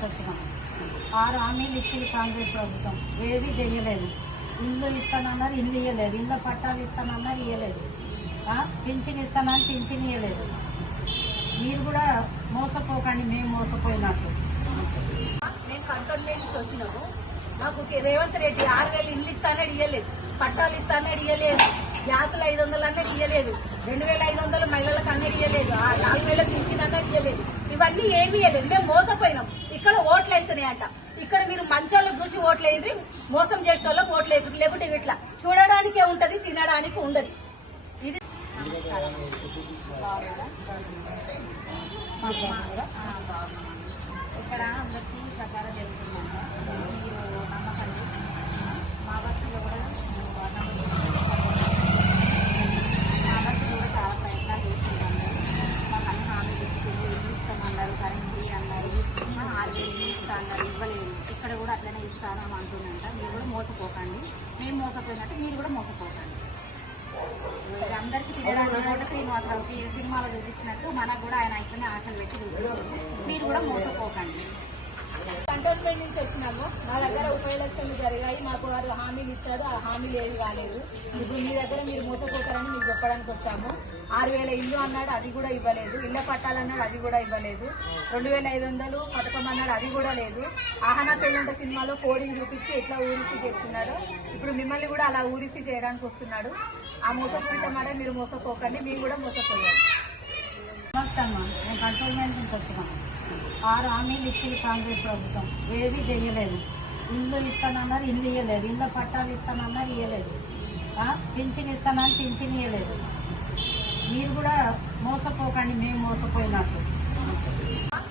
నుంచి వచ్చినాం ఆరు హామీలు ఇచ్చింది కాంగ్రెస్ ప్రభుత్వం. ఏది చేయలేదు. ఇల్లు ఇస్తానన్నారు ఇల్లు ఇవ్వలేదు ఇళ్ళ పట్టాలు ఇస్తానన్నారు ఇవ్వలేదు పింఛన్ ఇస్తానని పింఛన్ ఇవ్వలేదు మీరు కూడా మోసపోకండి మేము మోసపోయినట్టు. మేము కంటోన్మెంట్ నుంచి వచ్చినాము. మాకు రేవంత్ రెడ్డి ఆరు వేలు ఇల్లు ఇస్తానని ఇవ్వలేదు పట్టాలు ఇస్తానని ఇవ్వలేదు గ్యాసులు ఐదు వందలు అన్నది ఇవ్వలేదు రెండు వేల ఐదు వందలు మహిళలకు అన్నీ ఇయ్యలేదు ఆ నాలుగు వేలకు ఇచ్చిన ఇవ్వలేదు ఇయ్యలేదు. ఇవన్నీ ఏమీ ఇయ్యలేదు. మేము మోసపోయినాం. ఇక్కడ ఓట్లు అవుతున్నాయంట ఇక్కడ మీరు మంచాలను చూసి ఓట్లు వేయండి. మోసం చేసిన వాళ్ళకి ఓట్లు వేయరు లేకుంటే ఇట్లా చూడడానికే ఉంటది తినడానికి ఉండదు. ఇది ఇక్కడ అందరికీ ప్రకారం జరుగుతుందంట మీరు నమ్మకండి మా బస్సులో కూడా మా బస్సులో కూడా చాలా ప్రయత్నాలు చేస్తుంటాము మాకు అన్ని హామీలు ఇస్తుంది ఇల్లు ఇస్తామన్నారు కరెంట్ ఫ్రీ అన్నారు ఆ, ఆరు వేలు ఇల్లు ఇస్తా అన్నారు ఇవ్వలేదు ఇక్కడ కూడా అట్లనే ఇస్తాను అని అంటుందంట. మీరు కూడా మోసపోకండి. మేము మోసపోయినట్టు మీరు కూడా మోసపోకండి. అందరికీ తినడానికి కోట శ్రీనివాసరావు సినిమాలో చూపించినట్టు మనకు కూడా ఆయన ఇట్లనే ఆశలు పెట్టి చూపిస్తుంది మీరు కూడా మోసపోకండి. కంటోన్మెంట్ నుంచి వచ్చినాము. మా దగ్గర ఉప ఎలక్షన్లు జరిగాయి. మాకు వారు హామీలు ఇచ్చారు. ఆ హామీలు ఏవి కాలేదు. ఇప్పుడు మీ దగ్గర మీరు మోసపో మోసపోతారని మీకు చెప్పడానికి వచ్చాము. ఆరు వేల ఇల్లు అన్నాడు అది కూడా ఇవ్వలేదు. ఇళ్ళ పట్టాలన్నాడు అది కూడా ఇవ్వలేదు. రెండు వేల ఐదు వందలు పథకం అన్నాడు అది కూడా లేదు. ఆహనా పెళ్ళంట సినిమాలో కోడింగ్ చూపించి ఎట్లా ఊరిసి చేస్తున్నాడు ఇప్పుడు మిమ్మల్ని కూడా అలా ఊరిసి చేయడానికి వస్తున్నాడు. ఆ మోసపోయిన మాట మీరు మోసపోకండి మీరు కూడా మోసపోయారు నమస్తే అమ్మా మేము కంటోన్మెంట్ నుంచి వచ్చినాం. ఆరు హామీలు ఇచ్చింది కాంగ్రెస్ ప్రభుత్వం. ఏది చేయలేదు. ఇల్లు ఇస్తానన్నారు ఇల్లు ఇవ్వలేదు ఇళ్ళ పట్టాలు ఇస్తానన్నారు ఇవ్వలేదు పింఛన్ ఇస్తానని పింఛన్ ఇవ్వలేదు మీరు కూడా మోసపోకండి మేము మోసపోయినట్టు.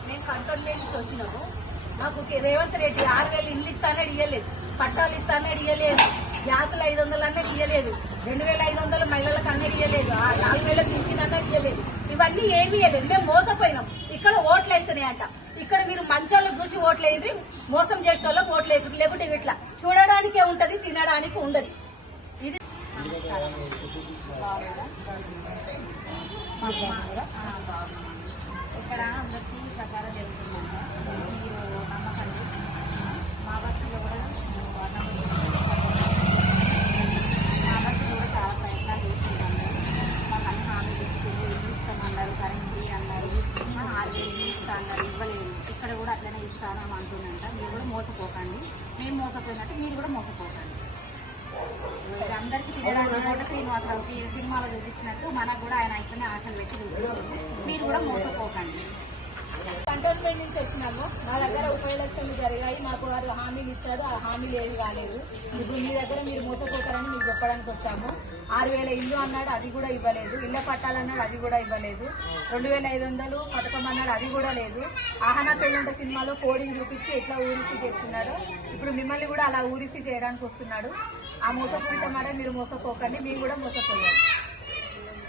మేము కంటోన్మెంట్ నుంచి వచ్చినాము. మాకు రేవంత్ రెడ్డి ఆరు వేలు ఇల్లు ఇస్తానని ఇవ్వలేదు పట్టాలు ఇస్తానని ఇవ్వలేదు గ్యాసులు ఐదు వందలు అన్నది ఇవ్వలేదు రెండు వేల ఐదు వందలు మహిళలకు అన్నది ఇవ్వలేదు ఆ నాలుగు వేల పింఛన్ అన్నది ఇవ్వలేదు ఇవన్నీ ఏమీ ఇవ్వలేదు మేము మోసపోయినాం. ఇక్కడ ఓట్లు అవుతున్నాయంట. ఇక్కడ మీరు మంచాలను చూసి ఓట్లు వేయండి మోసం చేసే వాళ్ళకి ఓట్లు లేకుంటే ఇట్లా చూడడానికే ఉంటది తినడానికి ఉండదు. ఇది ఇక్కడ అందరికీ ప్రకారం జరుగుతుందంట మీరు నమ్మకండి మా బస్సులో కూడా మా బస్సులో కూడా చాలా ప్రయత్నాలు చేస్తుంటాము మాకు అన్ని హామీలు ఇస్తుంది ఇల్లు ఇస్తామన్నారు కరెంట్ ఫ్రీ అన్నారు ఆ, ఆరు వేలు ఇస్తా అన్నారు ఇవ్వలేదు ఇక్కడ కూడా అట్లనే ఇస్తాను అంటుందంట. మీరు కూడా మోసపోకండి. మేము మోసపోయినట్టు మీరు కూడా మోసపోకండి. అందరికీ తినడానికి కూడా శ్రీనివాసరావు ఈ సినిమాలో చూపించినట్టు మనకు కూడా ఆయన ఇట్లనే ఆశలు పెట్టి చూపిస్తుంది. మీరు కూడా మోసపోకండి. కంటోన్మెంట్ నుంచి వచ్చినాము. మా దగ్గర ఉప ఎలక్షన్లు జరిగాయి. మాకు వారు హామీలు ఇచ్చారు. ఆ హామీలు ఏవి కాలేదు. ఇప్పుడు మీ దగ్గర మీరు మోసపోతారని మీకు చెప్పడానికి వచ్చాము. ఆరు వేల ఇల్లు అన్నాడు అది కూడా ఇవ్వలేదు. ఇళ్ళ పట్టాలన్నాడు అది కూడా ఇవ్వలేదు. రెండు వేల ఐదు వందలు పథకం అన్నాడు అది కూడా లేదు. ఆహనా పెళ్ళంట సినిమాలో కోడింగ్ చూపించి ఎట్లా ఊరిసి చేస్తున్నాడు ఇప్పుడు మిమ్మల్ని కూడా అలా ఊరిసి చేయడానికి వస్తున్నాడు. ఆ మోసపోయిన మాట మీరు మోసపోకండి మీరు కూడా మోసపోయారు